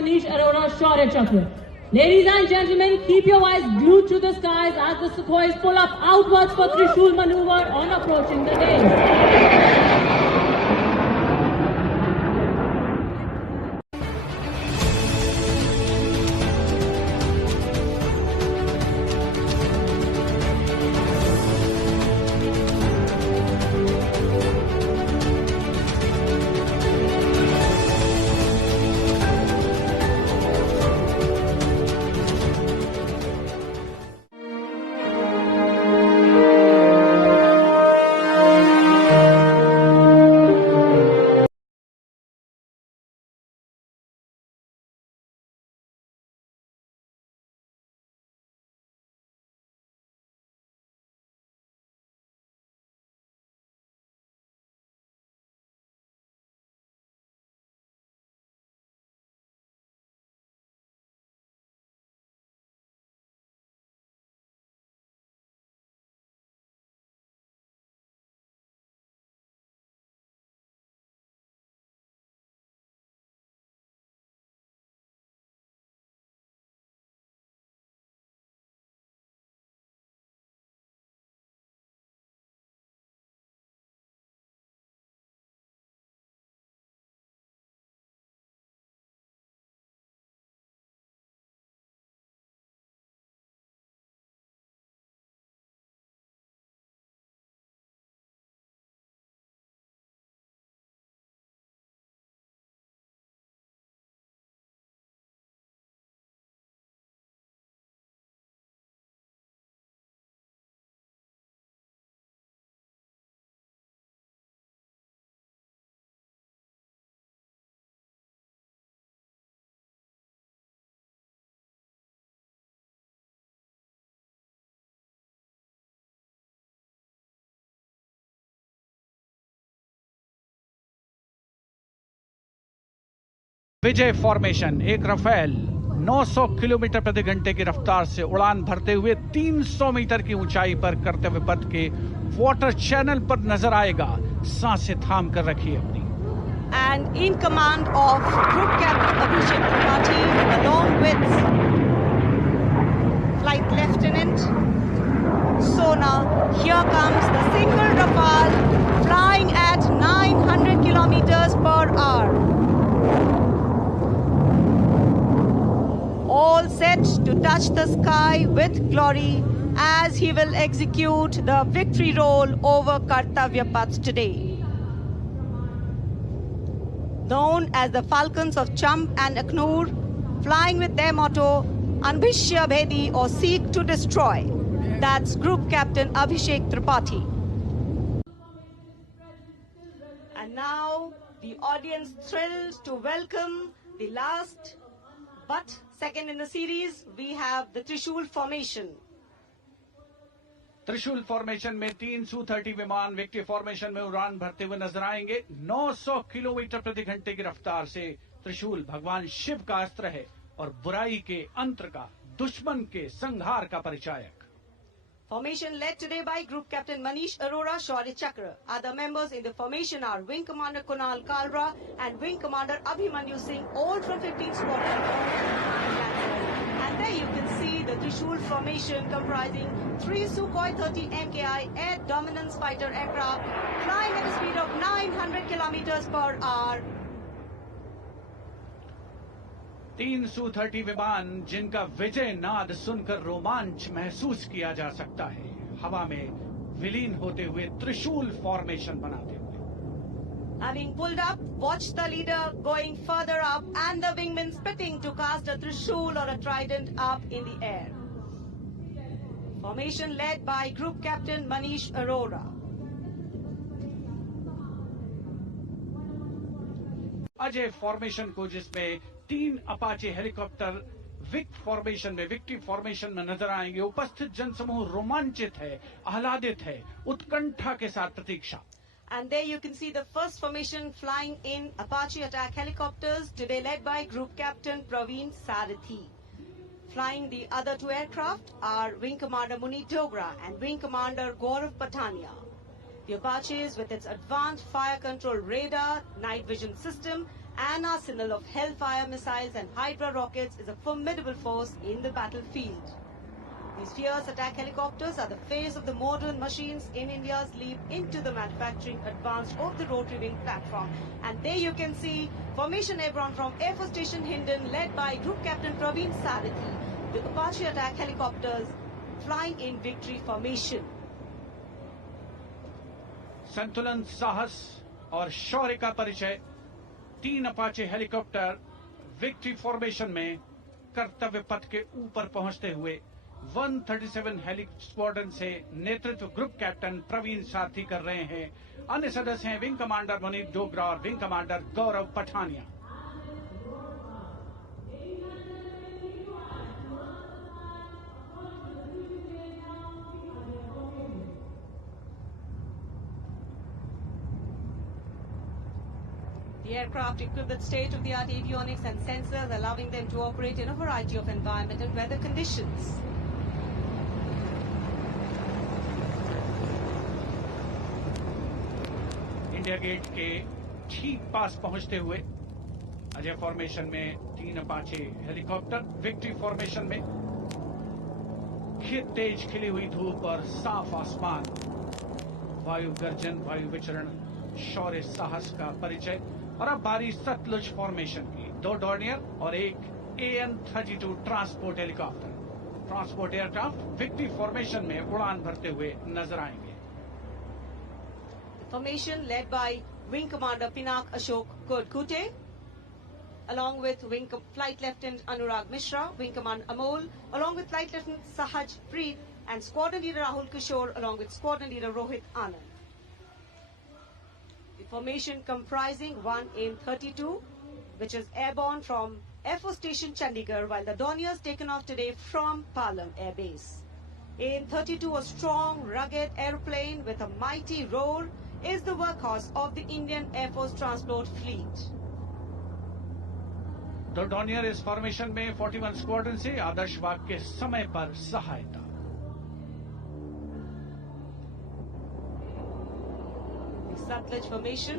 Manish Arora Shaurya Chakra. Ladies and gentlemen, keep your eyes glued to the skies as the Sukhois pull up outwards for Trishul maneuver on approaching the dais. Vijay formation एक Rafale 900 kilometre प्रति घंटे की रफ्तार से उड़ान भरते हुए 300 metre की ऊंचाई पर कर्तव्य पथ के वाटर चैनल पर नजर आएगा। सांसें थाम कर रखिए अपनी। And in command of Group Captain Abhishek Tripathi along with Flight Lieutenant Sona, here comes the single Rafale flying at 900 kilometers per hour. All set to touch the sky with glory as he will execute the victory roll over Kartavya Path today. Known as the Falcons of Champ and Aknoor, flying with their motto, Anbhishya Bhedi or Seek to Destroy. That's Group Captain Abhishek Tripathi. And now the audience thrilled to welcome the last but second in the series, we have the Trishul formation. त्रिशूल formation में 3 Su-30 विमान victory formation में उड़ान भरते हुए नजर आएंगे। 900 kilometre प्रति घंटे की रफ्तार से त्रिशूल भगवान शिव का अस्त्र है और बुराई के अंतर का, दुश्मन के संहार का परिचायक। Formation led today by Group Captain Manish Arora Shaurya Chakra. Other members in the formation are Wing Commander Kunal Kalra and Wing Commander Abhimanyu Singh, all from 15th Squadron. And there you can see the Trishul formation comprising 3 Sukhoi 30 MKI air dominance fighter aircraft flying at a speed of 900 kilometers per hour. 3 Su-30 विमान जिनका विजय नाद सुनकर रोमांच महसूस किया जा सकता है, हवा में विलीन होते हुए त्रिशूल फॉर्मेशन बनाते हुए। Having pulled up, watch the leader going further up and the wingmen spitting to cast a trishul or a trident up in the air. Formation led by Group Captain Manish Arora. Ajay formation को जिसमें 3 Apache helicopter विक्ट formation में, victory formation में नजर आएंगे। उपस्थित जनसमूह रोमांचित है, आह्लादित है, उत्कंठा के साथ प्रतीक्षा। And there you can see the first formation flying in Apache attack helicopters, today led by Group Captain Praveen Sarathi. Flying the other 2 aircraft are Wing Commander Muni Dogra and Wing Commander Gaurav Patania. The Apaches with its advanced fire control radar, night vision system An arsenal of Hellfire missiles and Hydra rockets is a formidable force in the battlefield. These fierce attack helicopters are the face of the modern machines in India's leap into the manufacturing advance of the rotary wing platform. And there you can see Formation Airborne from Air Force Station Hindon, led by Group Captain Praveen Sarathi. The Apache attack helicopters flying in victory formation. संतुलन, साहस और शौर्य का परिचय 3 Apache helicopter victory formation में कर्तव्य पथ के ऊपर पहुंचते हुए 137 हेली स्क्वाड्रन से नेतृत्व ग्रुप कैप्टन प्रवीण सारथी कर रहे हैं। अन्य सदस्य हैं विंग कमांडर मुनीब डोगरा और wing commander Gaurav Pathania. The aircraft equipped with state-of-the-art avionics and sensors, allowing them to operate in a variety of environment and weather conditions. India Gate के ठीक पास पहुंचते हुए अजय फॉर्मेशन में 3 अपाचे हेलीकॉप्टर विक्ट्री फॉर्मेशन में तेज खिली हुई धूप और साफ आसमान, वायु गर्जन, वायु विचरण, शौर्य साहस का परिचय। और अब बारी सतलुज फॉर्मेशन की। 2 डॉर्नियर और एक AN-32 transport helicopter, transport aircraft victory formation में उड़ान भरते हुए नजर आएंगे। Formation led by Wing Commander Pinak Ashok Kodkute, along with Flight Lieutenant Anurag Mishra, Wing Commander Amol, along with Flight Lieutenant Sahaj Preet, and Squadron Leader Rahul Kishore, along with Squadron Leader Rohit Anand. The formation comprising one AN-32, which is airborne from Air Force Station Chandigarh, while the Dorniers taken off today from Palam Air Base. AN-32, a strong, rugged aeroplane with a mighty roar, is the workhorse of the Indian Air Force transport fleet. तो Dornier इस formation में 41 squadron से आदर्श वाक के समय पर सहायता। The Satluj formation.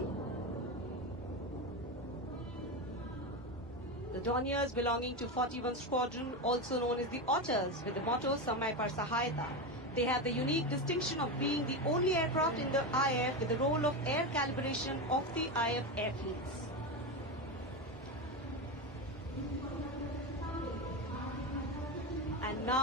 The Dorniers belonging to 41 Squadron, also known as the Otters, with the motto Samay Par Sahayata. They have the unique distinction of being the only aircraft in the IF with the role of air calibration of the IF air fleets. And now